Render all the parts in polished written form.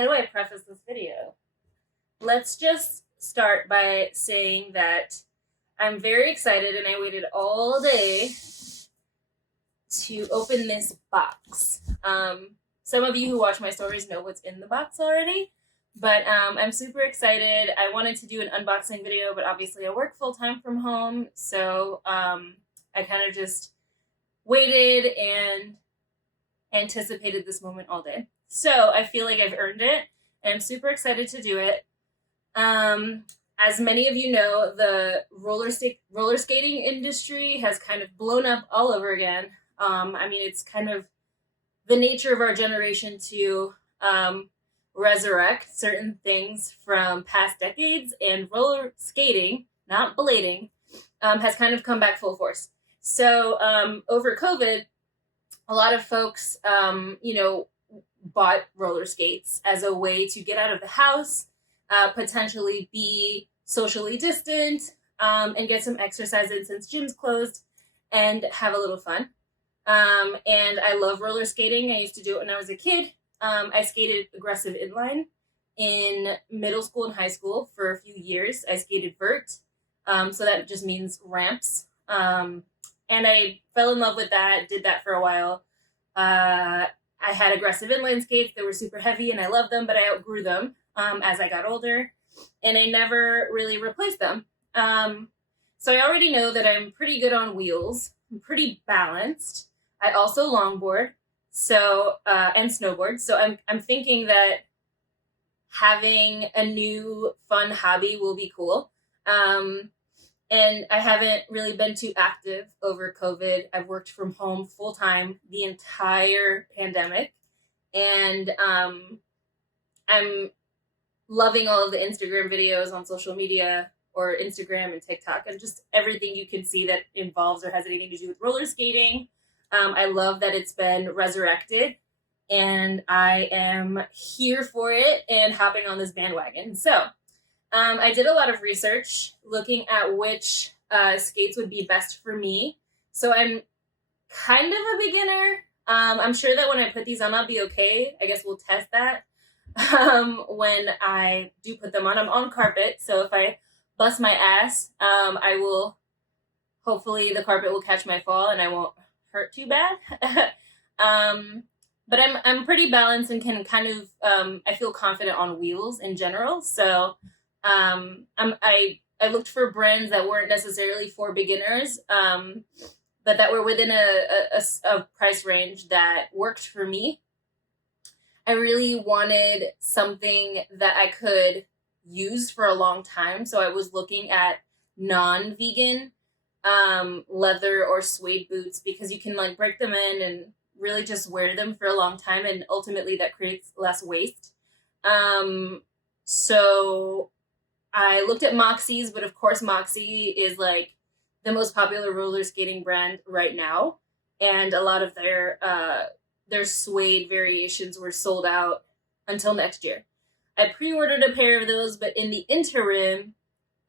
How do I preface this video? Let's just start by saying that I'm very excited and I waited all day to open this box. Some of you who watch my stories know what's in the box already, but I'm super excited. I wanted to do an unboxing video, but obviously I work full-time from home, so I kind of just waited and anticipated this moment all day. So I feel like I've earned it, and I'm super excited to do it. As many of you know, the rollerskating industry has kind of blown up all over again. It's kind of the nature of our generation to resurrect certain things from past decades, and roller skating, not blading, has kind of come back full force. So over COVID, a lot of folks, bought roller skates as a way to get out of the house, potentially be socially distant, and get some exercise in since gym's closed, and have a little fun. And I love roller skating. I used to do it when I was a kid. I skated aggressive inline in middle school and high school for a few years. I skated vert, so that just means ramps. And I fell in love with that, did that for a while. I had aggressive inline skates that were super heavy and I loved them, but I outgrew them as I got older, and I never really replaced them. So I already know that I'm pretty good on wheels. I'm pretty balanced. I also longboard, and snowboard. So I'm thinking that having a new fun hobby will be cool. And I haven't really been too active over COVID. I've worked from home full time the entire pandemic, and I'm loving all of the Instagram videos on social media, or Instagram and TikTok, and just everything you can see that involves or has anything to do with roller skating. I love that it's been resurrected, and I am here for it and hopping on this bandwagon. So I did a lot of research looking at which skates would be best for me. So I'm kind of a beginner. I'm sure that when I put these on, I'll be okay. I guess we'll test that when I do put them on. I'm on carpet, so if I bust my ass, I will, hopefully the carpet will catch my fall and I won't hurt too bad. But I'm pretty balanced and can kind of, I feel confident on wheels in general. So I looked for brands that weren't necessarily for beginners, but that were within a price range that worked for me. I really wanted something that I could use for a long time, so I was looking at non-vegan leather or suede boots, because you can like break them in and really just wear them for a long time, and ultimately that creates less waste. So I looked at Moxie's, but of course Moxie is like the most popular roller skating brand right now, and a lot of their suede variations were sold out until next year. I pre-ordered a pair of those, but in the interim,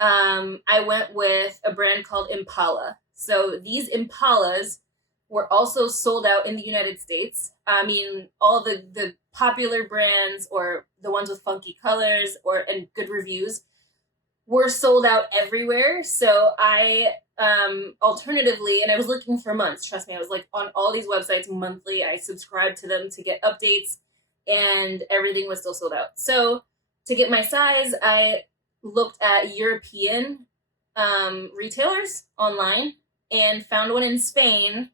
I went with a brand called Impala. So these Impalas were also sold out in the United States. I mean, all the popular brands, or the ones with funky colors and good reviews, were sold out everywhere. So I, alternatively, and I was looking for months, trust me, I was like on all these websites monthly. I subscribed to them to get updates, and everything was still sold out. So to get my size, I looked at European retailers online and found one in Spain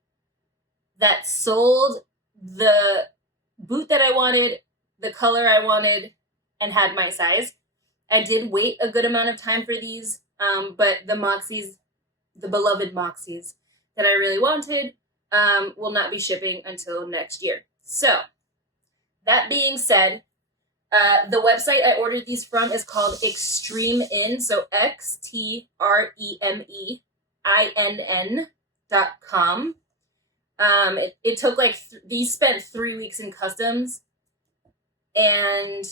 that sold the boot that I wanted, the color I wanted, and had my size. I did wait a good amount of time for these, but the Moxies, the beloved Moxies that I really wanted, will not be shipping until next year. So that being said, the website I ordered these from is called Extreme In, so XTREMEINN.com. It took like, these spent 3 weeks in customs, and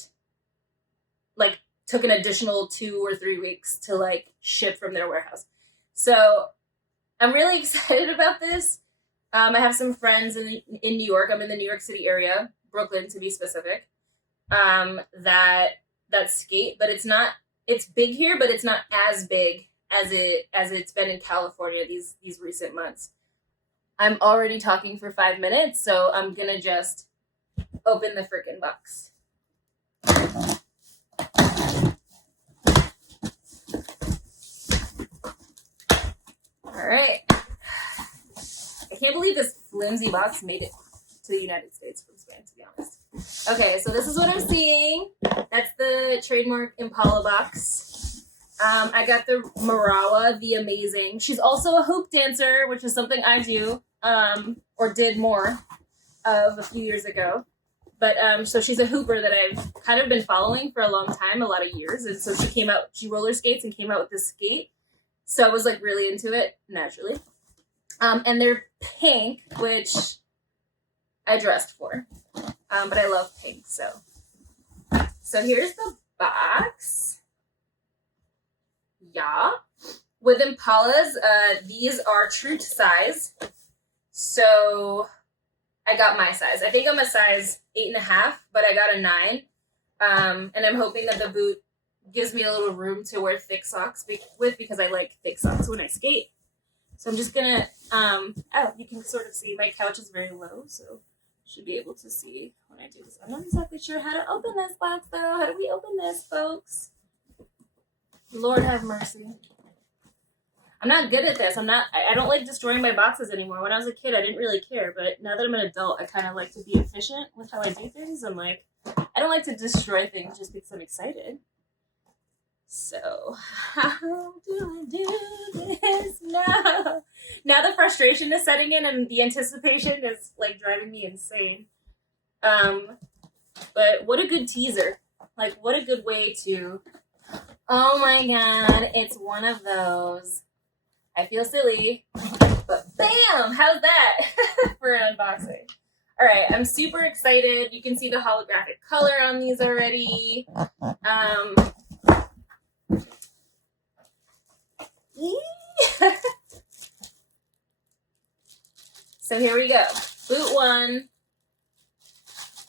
like took an additional 2 or 3 weeks to like ship from their warehouse. So I'm really excited about this. I have some friends in New York. I'm in the New York City area, Brooklyn to be specific. that skate, but it's not. It's big here, but it's not as big as it's been in California these recent months. I'm already talking for 5 minutes, so I'm gonna just open the freaking box. All right. I can't believe this flimsy box made it to the United States from Spain, to be honest. Okay, so this is what I'm seeing. That's the trademark Impala box. I got the Marawa, the amazing. She's also a hoop dancer, which is something I do, or did more of a few years ago. But so she's a hooper that I've kind of been following for a long time, a lot of years. And so she roller skates and came out with this skate. So I was like really into it naturally. And they're pink, which I dressed for. But I love pink, so here's the box. Yeah. With Impalas, these are true to size. So I got my size. I think I'm a size 8.5, but I got a 9. And I'm hoping that the boot gives me a little room to wear thick socks with, because I like thick socks when I skate. So I'm just gonna, you can sort of see my couch is very low, so should be able to see when I do this. I'm not exactly sure how to open this box though. How do we open this, folks? Lord have mercy. I'm not good at this. I don't like destroying my boxes anymore. When I was a kid, I didn't really care, but now that I'm an adult, I kind of like to be efficient with how I do things. I'm like, I don't like to destroy things just because I'm excited. So, how do I do this now? Now the frustration is setting in and the anticipation is like driving me insane. But what a good teaser. Like, what a good way to, oh my god, it's one of those. I feel silly, but bam, how's that for an unboxing? All right, I'm super excited. You can see the holographic color on these already. So here we go. Boot 1.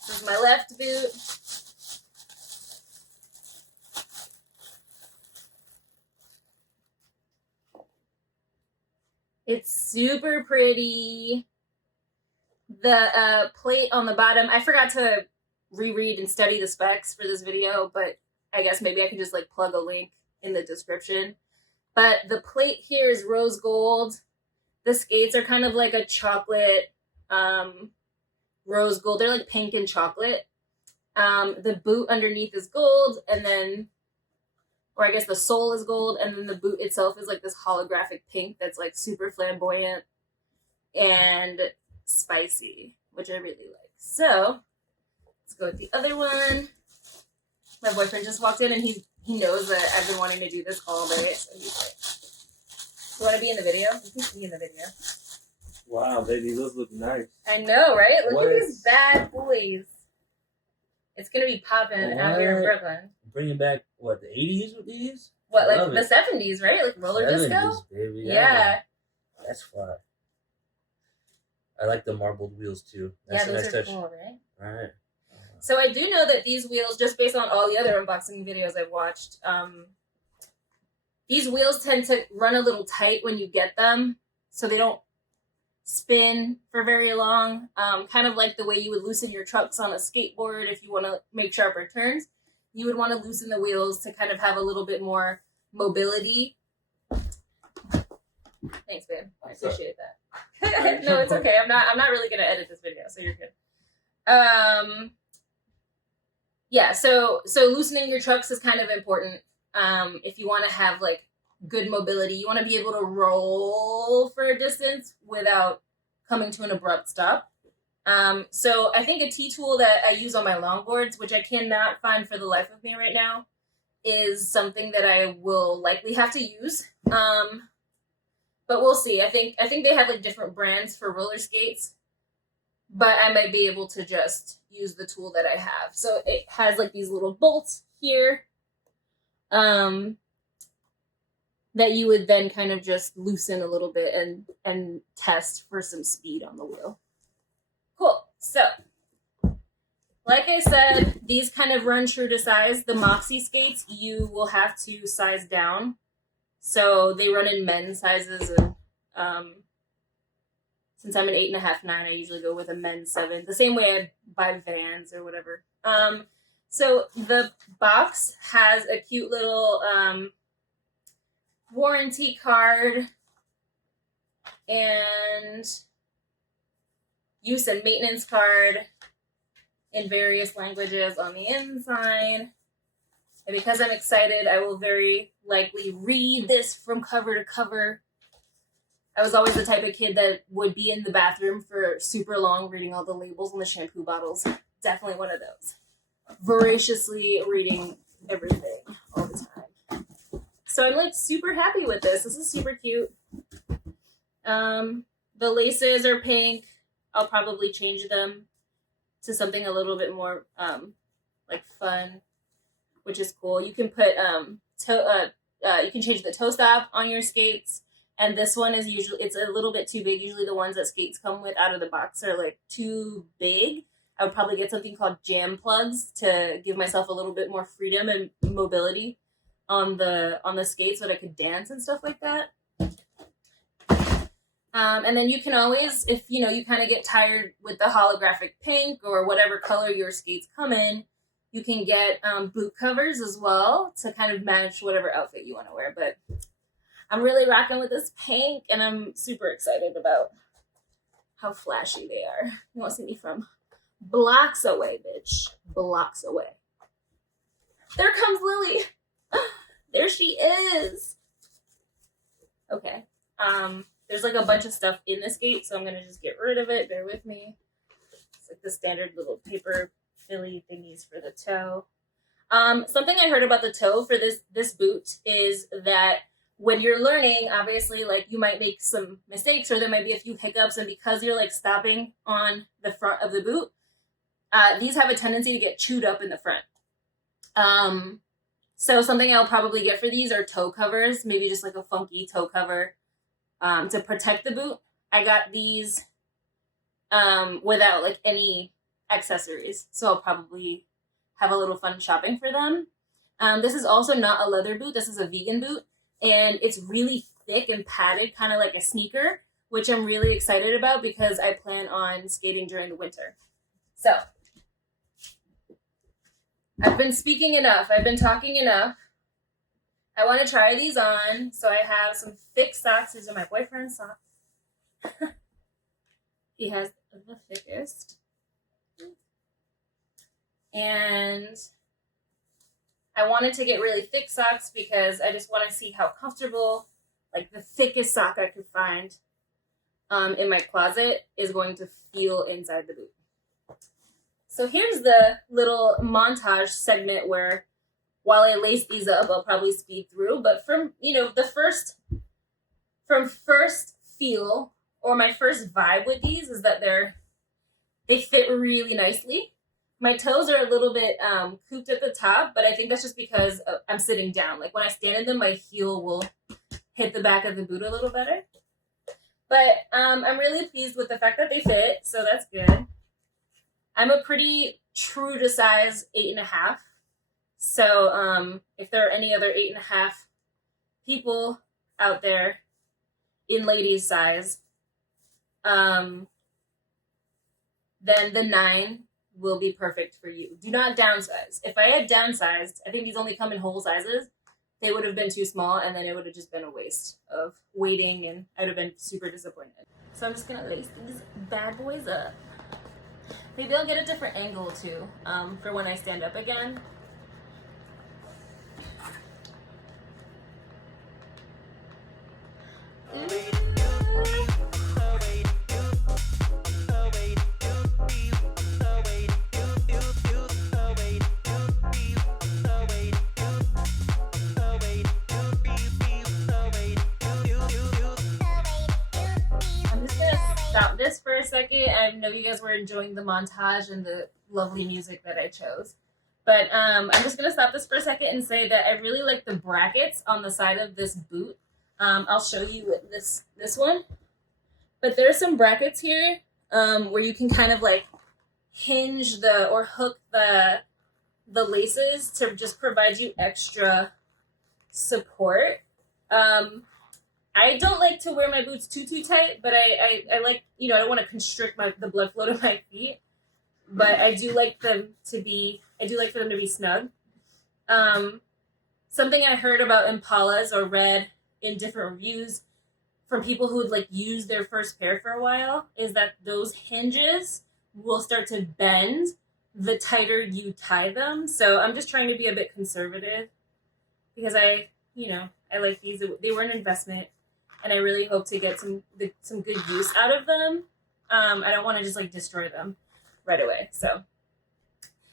This is my left boot. It's super pretty. The plate on the bottom, I forgot to reread and study the specs for this video, but I guess maybe I can just like plug a link in the description. But the plate here is rose gold. The skates are kind of like a chocolate rose gold. They're like pink and chocolate. The boot underneath is gold, and then, or I guess the sole is gold, and then the boot itself is like this holographic pink that's like super flamboyant and spicy, which I really like. So let's go with the other one. My boyfriend just walked in and he knows that I've been wanting to do this all day, so he's like, you want to be in the video? You can be in the video. Wow, baby, those look nice. I know, right? Look at these bad boys. It's going to be popping out here in Brooklyn. Bringing back, what, the 80s with these? What, like the 70s, right? Like roller 70s, disco? baby. Yeah. That's fun. I like the marbled wheels, too. That's those are cool, right? Right. So I do know that these wheels, just based on all the other unboxing videos I've watched, these wheels tend to run a little tight when you get them, so they don't spin for very long. Kind of like the way you would loosen your trucks on a skateboard if you want to make sharper turns. You would want to loosen the wheels to kind of have a little bit more mobility. Thanks, babe. I appreciate that. No, it's okay. I'm not really gonna edit this video, so you're good. Yeah, so loosening your trucks is kind of important. If you want to have like good mobility, you want to be able to roll for a distance without coming to an abrupt stop. So I think a T-tool that I use on my longboards, which I cannot find for the life of me right now, is something that I will likely have to use. But we'll see. I think they have like different brands for roller skates, but I might be able to just use the tool that I have. So it has like these little bolts here, that you would then kind of just loosen a little bit and test for some speed on the wheel. Cool. So Like I said, these kind of run true to size. The Moxie skates, you will have to size down. So they run in men's sizes, and since I'm an 8.5, 9, I usually go with a men's 7. The same way I buy Vans or whatever. So the box has a cute little warranty card and use and maintenance card in various languages on the inside. And because I'm excited, I will very likely read this from cover to cover. I was always the type of kid that would be in the bathroom for super long reading all the labels on the shampoo bottles. Definitely one of those. Voraciously reading everything all the time. So I'm like super happy with this. This is super cute. The laces are pink. I'll probably change them to something a little bit more like fun, which is cool. You can put you can change the toe stop on your skates, and this one is usually, it's a little bit too big. Usually the ones that skates come with out of the box are like too big. I would probably get something called jam plugs to give myself a little bit more freedom and mobility on the skates so that I could dance and stuff like that. And then you can always, if you know you kind of get tired with the holographic pink or whatever color your skates come in, you can get boot covers as well to kind of match whatever outfit you want to wear. But I'm really rocking with this pink, and I'm super excited about how flashy they are. You won't see me from blocks away, bitch. Blocks away. There comes Lily. There she is. Okay. There's like a bunch of stuff in the skate, so I'm going to just get rid of it. Bear with me. It's like the standard little paper Philly thingies for the toe. Something I heard about the toe for this boot is that when you're learning, obviously, like you might make some mistakes or there might be a few hiccups, and because you're like stopping on the front of the boot, these have a tendency to get chewed up in the front. So something I'll probably get for these are toe covers, maybe just like a funky toe cover to protect the boot. I got these without like any accessories, so I'll probably have a little fun shopping for them. This is also not a leather boot. This is a vegan boot, and it's really thick and padded, kind of like a sneaker, which I'm really excited about because I plan on skating during the winter. So I've been speaking enough. I've been talking enough. I want to try these on. So I have some thick socks. These are my boyfriend's socks. He has the thickest. And I wanted to get really thick socks because I just want to see how comfortable, like the thickest sock I could find in my closet is going to feel inside the boot. So here's the little montage segment where while I lace these up, I'll probably speed through. But from first feel or my first vibe with these is that they fit really nicely. My toes are a little bit cooped at the top, but I think that's just because I'm sitting down. Like when I stand in them, my heel will hit the back of the boot a little better. But I'm really pleased with the fact that they fit, so that's good. I'm a pretty true to size 8.5. So if there are any other 8.5 people out there in ladies size, then the 9 will be perfect for you. Do not downsize. If I had downsized, I think these only come in whole sizes, they would have been too small, and then it would have just been a waste of waiting, and I'd have been super disappointed. So I'm just gonna lace these bad boys up. Maybe I'll get a different angle too, for when I stand up again. Stop this for a second. I know you guys were enjoying the montage and the lovely music that I chose. But I'm just going to stop this for a second and say that I really like the brackets on the side of this boot. I'll show you with this one. But there's some brackets here where you can kind of like hinge or hook the laces to just provide you extra support. I don't like to wear my boots too tight, but I like, I don't want to constrict the blood flow to my feet, but I do like for them to be snug. Something I heard about Impalas or read in different reviews from people who would use their first pair for a while is that those hinges will start to bend the tighter you tie them. So I'm just trying to be a bit conservative because I like these. They were an investment, and I really hope to get some good use out of them. I don't want to just destroy them right away. So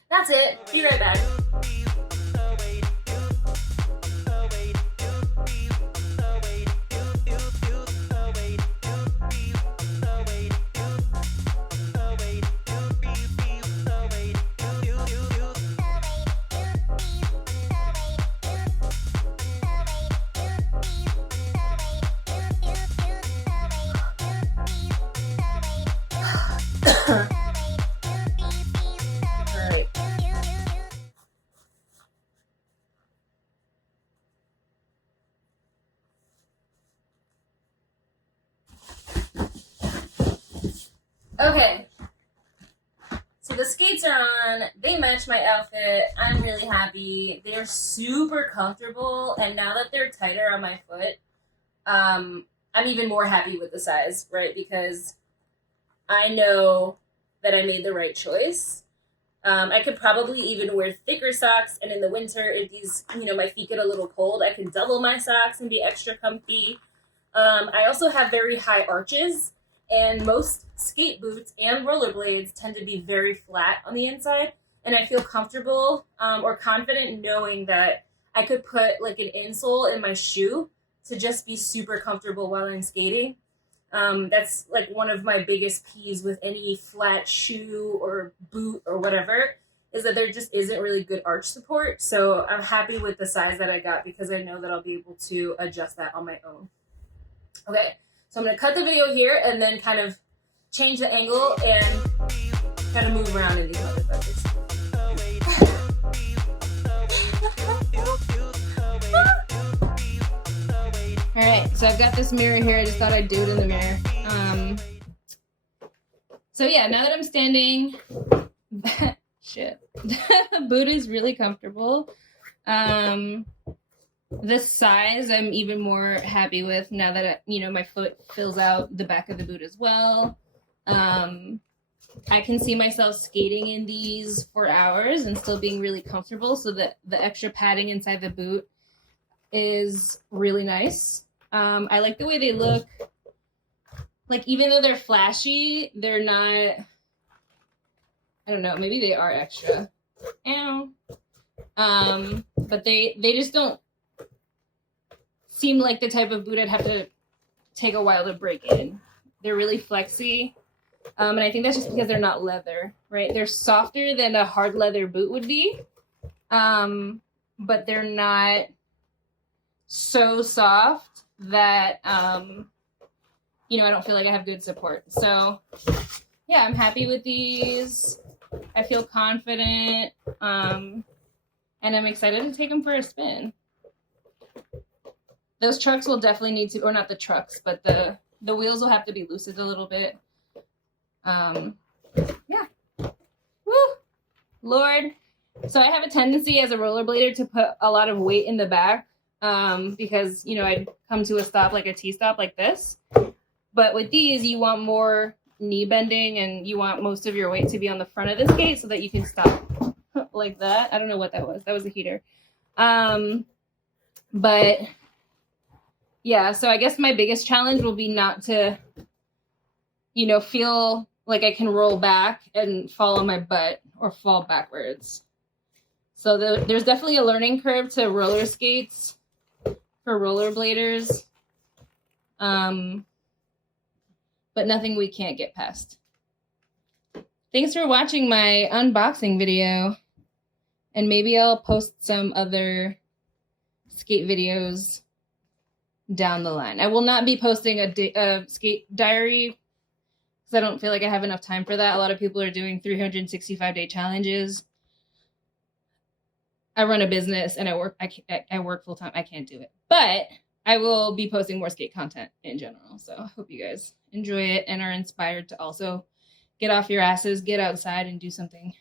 that's it. Be right back. Okay, so the skates are on. They match my outfit. I'm really happy. They're super comfortable, and now that they're tighter on my foot, I'm even more happy with the size, right? Because I know that I made the right choice. I could probably even wear thicker socks, and in the winter, if these, my feet get a little cold, I can double my socks and be extra comfy. I also have very high arches, and most skate boots and rollerblades tend to be very flat on the inside, and I feel comfortable or confident knowing that I could put an insole in my shoe to just be super comfortable while I'm skating. That's one of my biggest peeves with any flat shoe or boot or whatever, is that there just isn't really good arch support. So I'm happy with the size that I got because I know that I'll be able to adjust that on my own. Okay, so I'm going to cut the video here and then kind of change the angle and kind of move around in these motherfuckers. All right, so I've got this mirror here. I just thought I'd do it in the mirror. So yeah, now that I'm standing, shit, the boot is really comfortable. The size I'm even more happy with now that, my foot fills out the back of the boot as well. I can see myself skating in these for hours and still being really comfortable. So that the extra padding inside the boot is really nice. I like the way they look. Even though they're flashy, they're not, I don't know, maybe they are extra. But they just don't seem like the type of boot I'd have to take a while to break in. They're really flexy. And I think that's just because they're not leather, right? They're softer than a hard leather boot would be. But they're not so soft that, I don't feel like I have good support. So yeah, I'm happy with these. I feel confident. And I'm excited to take them for a spin. Those trucks will definitely need to, or not the trucks, but the wheels will have to be loosened a little bit. Yeah. Woo! Lord. So I have a tendency as a rollerblader to put a lot of weight in the back because, I'd come to a stop like a T-stop like this. But with these, you want more knee bending and you want most of your weight to be on the front of the skate so that you can stop like that. I don't know what that was. That was a heater. But yeah, so I guess my biggest challenge will be not to, feel like I can roll back and fall on my butt or fall backwards. So there's definitely a learning curve to roller skates for rollerbladers. But nothing we can't get past. Thanks for watching my unboxing video. And maybe I'll post some other skate videos down the line. I will not be posting a skate diary because I don't feel like I have enough time for that. A lot of people are doing 365-day challenges. I run a business and I work full time. I can't do it, but I will be posting more skate content in general. So I hope you guys enjoy it and are inspired to also get off your asses, get outside and do something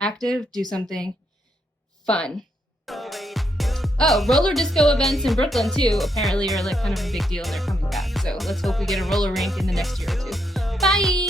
active, do something fun. Oh, roller disco events in Brooklyn too apparently are like kind of a big deal and they're coming back. So let's hope we get a roller rink in the next year or two. Bye!